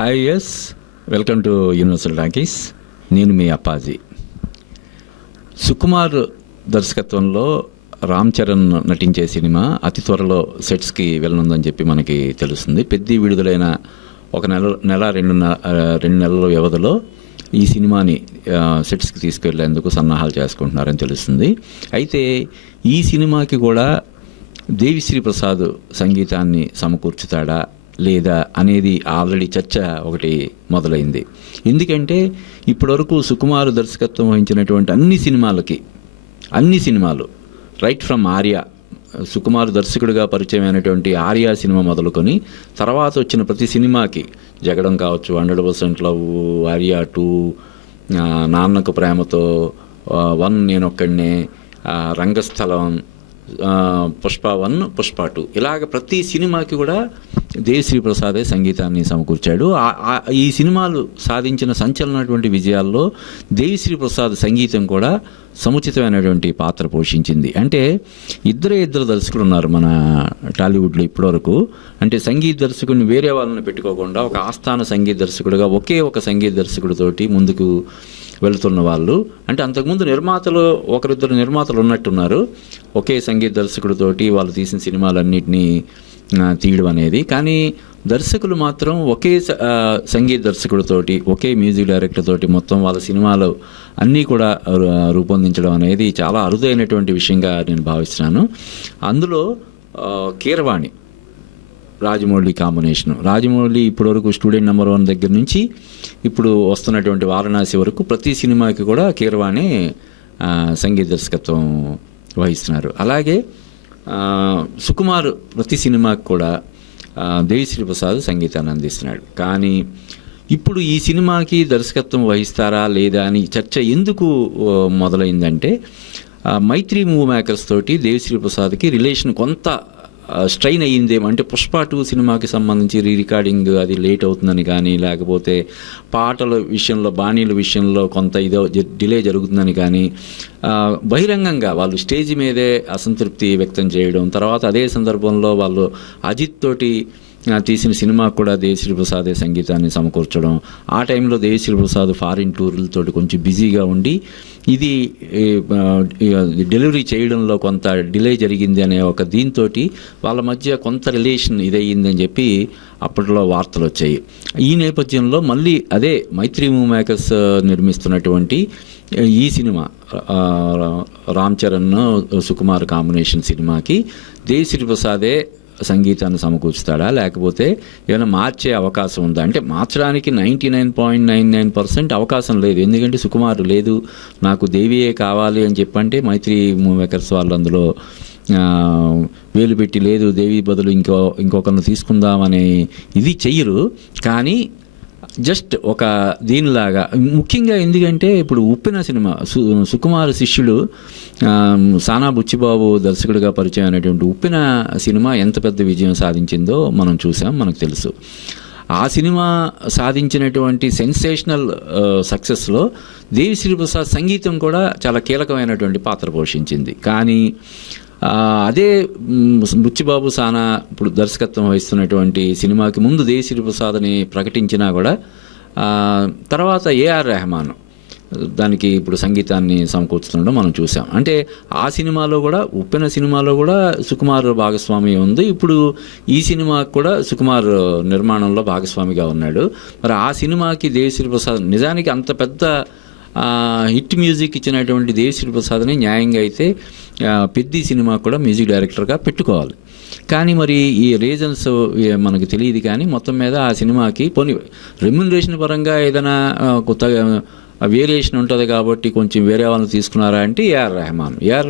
Hi yes, welcome to Universal Talkies. నేను మీ అప్పాజీ. సుకుమార్ దర్శకత్వంలో రామ్ చరణ్ నటించే సినిమా అతి త్వరలో సెట్స్కి వెళ్ళనుందని చెప్పి మనకి తెలుస్తుంది. పెద్ద విడుదలైన ఒక రెండు నెలల వ్యవధిలో ఈ సినిమాని సెట్స్కి తీసుకెళ్లేందుకు సన్నాహాలు చేసుకుంటున్నారని తెలుస్తుంది. అయితే ఈ సినిమాకి కూడా దేవిశ్రీ ప్రసాద్ సంగీతాన్ని సమకూర్చుతాడా లేదా అనేది ఆల్రెడీ చర్చ ఒకటి మొదలైంది. ఎందుకంటే ఇప్పటివరకు సుకుమార్ దర్శకత్వం వహించినటువంటి అన్ని సినిమాలు రైట్ ఫ్రమ్ ఆర్య, సుకుమార్ దర్శకుడిగా పరిచయమైనటువంటి ఆర్య సినిమా మొదలుకొని తర్వాత వచ్చిన ప్రతి సినిమాకి జగడం కావచ్చు, 100% లవ్, ఆర్య 2, నాన్నకు ప్రేమతో, 1 నేనొక్కడినే, రంగస్థలం, పుష్ప 1, పుష్ప 2 ఇలాగ ప్రతి సినిమాకి కూడా దేవిశ్రీ ప్రసాదే సంగీతాన్ని సమకూర్చాడు. ఈ సినిమాలు సాధించిన సంచలనటువంటి విజయాల్లో దేవిశ్రీ ప్రసాద్ సంగీతం కూడా సముచితమైనటువంటి పాత్ర పోషించింది. అంటే ఇద్దరు దర్శకులు ఉన్నారు మన టాలీవుడ్లో ఇప్పటివరకు. అంటే సంగీత దర్శకుడిని వేరే వాళ్ళని పెట్టుకోకుండా ఒక ఆస్థాన సంగీత దర్శకుడిగా ఒకే ఒక సంగీత దర్శకుడితోటి ముందుకు వెళుతున్న వాళ్ళు. అంటే అంతకుముందు ఒకరిద్దరు నిర్మాతలు ఉన్నట్టున్నారు ఒకే సంగీత దర్శకుడితోటి వాళ్ళు తీసిన సినిమాలన్నింటినీ తీయడం అనేది. కానీ దర్శకులు మాత్రం ఒకే సంగీత దర్శకుడితోటి, ఒకే మ్యూజిక్ డైరెక్టర్ తోటి మొత్తం వాళ్ళ సినిమాలు అన్నీ కూడా రూపొందించడం అనేది చాలా అరుదైనటువంటి విషయంగా నేను భావిస్తున్నాను. అందులో కీరవాణి రాజమౌళి కాంబినేషను. రాజమౌళి ఇప్పటివరకు స్టూడెంట్ నెంబర్ 1 దగ్గర నుంచి ఇప్పుడు వస్తున్నటువంటి వారణాసి వరకు ప్రతి సినిమాకి కూడా కీరవాణి సంగీత దర్శకత్వం వహిస్తున్నారు. అలాగే సుకుమార్ ప్రతి సినిమాకి కూడా దేవిశ్రీ ప్రసాద్ సంగీతాన్ని అందిస్తున్నాడు. కానీ ఇప్పుడు ఈ సినిమాకి దర్శకత్వం వహిస్తారా లేదా అని చర్చ ఎందుకు మొదలైందంటే మైత్రి మూవీ మేకర్స్ తోటి దేవిశ్రీ ప్రసాద్కి రిలేషన్ కొంత స్ట్రైన్ అయ్యిందేమో. అంటే పుష్ప 2 సినిమాకి సంబంధించి రికార్డింగ్ అది లేట్ అవుతుందని కానీ, లేకపోతే పాటల విషయంలో, బాణీల విషయంలో కొంత డిలే జరుగుతుందని కానీ బహిరంగంగా వాళ్ళు స్టేజ్ మీదే అసంతృప్తి వ్యక్తం చేయడం, తర్వాత అదే సందర్భంలో వాళ్ళు అజిత్ తోటి తీసిన సినిమాకు కూడా దేవిశ్రీ ప్రసాదే సంగీతాన్ని సమకూర్చడం, ఆ టైంలో దేవిశ్రీ ప్రసాద్ ఫారిన్ టూర్లతో కొంచెం బిజీగా ఉండి ఇది డెలివరీ చేయడంలో కొంత డిలే జరిగింది అనే ఒక దీంతో వాళ్ళ మధ్య కొంత రిలేషన్ ఇదయ్యిందని చెప్పి అప్పట్లో వార్తలు వచ్చాయి. ఈ నేపథ్యంలో మళ్ళీ అదే మైత్రి మూవీ మేకర్స్ నిర్మిస్తున్నటువంటి ఈ సినిమా రామ్ చరణ్ సుకుమార్ కాంబినేషన్ సినిమాకి దేవిశ్రీ ప్రసాదే సంగీతాన్ని సమకూర్చుతాడా లేకపోతే ఏమైనా మార్చే అవకాశం ఉందా? అంటే మార్చడానికి 99.99% అవకాశం లేదు. ఎందుకంటే సుకుమార్ లేదు, నాకు దేవియే కావాలి అని చెప్పంటే మైత్రి మూవీ మేకర్స్ వాళ్ళు అందులో వేలు పెట్టి లేదు దేవి బదులు ఇంకొకరిని తీసుకుందామనే ఇది చెయ్యరు. కానీ జస్ట్ ఒక దీనిలాగా ముఖ్యంగా ఎందుకంటే ఇప్పుడు ఉప్పెన సినిమా సుకుమార్ శిష్యుడు సానా బుచ్చిబాబు దర్శకుడిగా పరిచయం అయినటువంటి ఉప్పెన సినిమా ఎంత పెద్ద విజయం సాధించిందో మనం చూసాం, మనకు తెలుసు. ఆ సినిమా సాధించినటువంటి సెన్సేషనల్ సక్సెస్లో దేవిశ్రీ ప్రసాద్ సంగీతం కూడా చాలా కీలకమైనటువంటి పాత్ర పోషించింది. కానీ అదే బుచ్చిబాబు సానా ఇప్పుడు దర్శకత్వం వహిస్తున్నటువంటి సినిమాకి ముందు దేవిశ్రీ ప్రసాద్ని ప్రకటించినా కూడా తర్వాత ఏఆర్ రెహమాన్ దానికి ఇప్పుడు సంగీతాన్ని సమకూర్చుతుండడం మనం చూసాం. అంటే ఆ సినిమాలో కూడా ఉప్పెన సినిమాలో కూడా సుకుమార్ భాగస్వామి ఉంది. ఇప్పుడు ఈ సినిమాకి కూడా సుకుమార్ నిర్మాణంలో భాగస్వామిగా ఉన్నాడు. మరి ఆ సినిమాకి దేవిశ్రీ ప్రసాద్ నిజానికి అంత పెద్ద హిట్ మ్యూజిక్ ఇచ్చినటువంటి దేవిశ్రీ ప్రసాద్ని న్యాయంగా అయితే పెద్ద సినిమా కూడా మ్యూజిక్ డైరెక్టర్గా పెట్టుకోవాలి. కానీ మరి ఈ రీజన్స్ మనకు తెలియదు. కానీ మొత్తం మీద ఆ సినిమాకి పోనీ రెమ్యునరేషన్ పరంగా ఏదైనా కొత్తగా వేరియేషన్ ఉంటుంది కాబట్టి కొంచెం వేరే వాళ్ళని తీసుకున్నారా అంటే ఏఆర్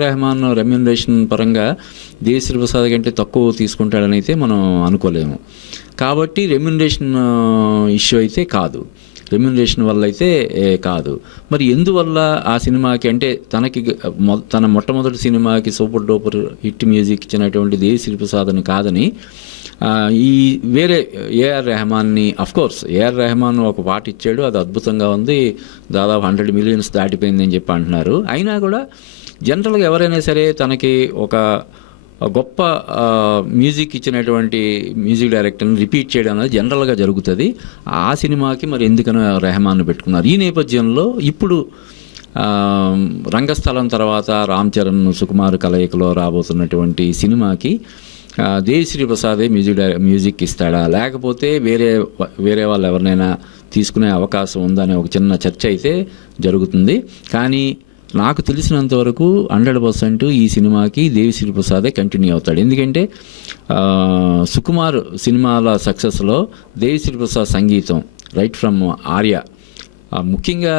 రెహమాన్ రెమ్యునరేషన్ పరంగా దేవిశ్రీ ప్రసాద్ కంటే తక్కువ తీసుకుంటాడని అయితే మనం అనుకోలేము. కాబట్టి రెమ్యునరేషన్ ఇష్యూ అయితే కాదు, రెమ్యునరేషన్ వల్ల అయితే కాదు. మరి ఎందువల్ల ఆ సినిమాకి అంటే తన మొట్టమొదటి సినిమాకి సూపర్ డూపర్ హిట్ మ్యూజిక్ ఇచ్చినటువంటి దేవిశ్రీ ప్రసాద్ని కాదని ఈ వేరే ఏఆర్ రెహమాన్ని, అఫ్కోర్స్ ఏఆర్ రెహమాన్ ఒక పాట ఇచ్చాడు, అది అద్భుతంగా ఉంది, దాదాపు 100 మిలియన్స్ దాటిపోయిందని చెప్పి అంటున్నారు. అయినా కూడా జనరల్గా ఎవరైనా సరే తనకి ఒక గొప్ప మ్యూజిక్ ఇచ్చినటువంటి మ్యూజిక్ డైరెక్టర్ని రిపీట్ చేయడం అనేది జనరల్గా జరుగుతుంది. ఆ సినిమాకి మరి ఎందుకనో రెహమాన్ పెట్టుకున్నారు. ఈ నేపథ్యంలో ఇప్పుడు రంగస్థలం తర్వాత రామ్ చరణ్ సుకుమార్ కలయికలో రాబోతున్నటువంటి సినిమాకి దేవిశ్రీ ప్రసాదే మ్యూజిక్ ఇస్తాడా, లేకపోతే వేరే వాళ్ళు ఎవరినైనా తీసుకునే అవకాశం ఉందనే ఒక చిన్న చర్చ అయితే జరుగుతుంది. కానీ నాకు తెలిసినంతవరకు 100% ఈ సినిమాకి దేవిశ్రీ ప్రసాదే కంటిన్యూ అవుతాడు. ఎందుకంటే సుకుమార్ సినిమాల సక్సెస్లో దేవిశ్రీ ప్రసాద్ సంగీతం రైట్ ఫ్రమ్ ఆర్య, ముఖ్యంగా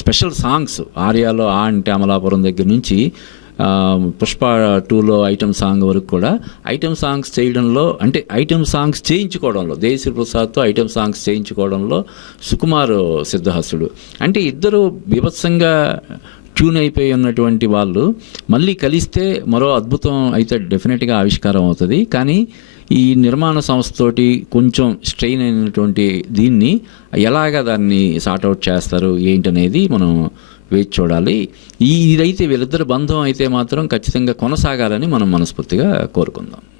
స్పెషల్ సాంగ్స్ ఆర్యాలో అంటే అమలాపురం దగ్గర నుంచి పుష్ప 2లో ఐటమ్ సాంగ్ వరకు కూడా ఐటమ్ సాంగ్స్ చేయడంలో, అంటే ఐటమ్ సాంగ్స్ చేయించుకోవడంలో, దేవిశ్రీ ప్రసాద్తో ఐటమ్ సాంగ్స్ చేయించుకోవడంలో సుకుమార్ సిద్ధహస్తుడు. అంటే ఇద్దరు బీభత్సంగా ట్యూన్ అయిపోయి ఉన్నటువంటి వాళ్ళు మళ్ళీ కలిస్తే మరో అద్భుతం అయితే డెఫినెట్గా ఆవిష్కారం అవుతుంది. కానీ ఈ నిర్మాణ సంస్థతోటి కొంచెం స్ట్రెయిన్ అయినటువంటి దీన్ని దాన్ని సార్ట్అవుట్ చేస్తారు ఏంటనేది మనం వేచి చూడాలి. ఇదైతే వీళ్ళిద్దరు బంధం అయితే మాత్రం ఖచ్చితంగా కొనసాగాలని మనం మనస్ఫూర్తిగా కోరుకుందాం.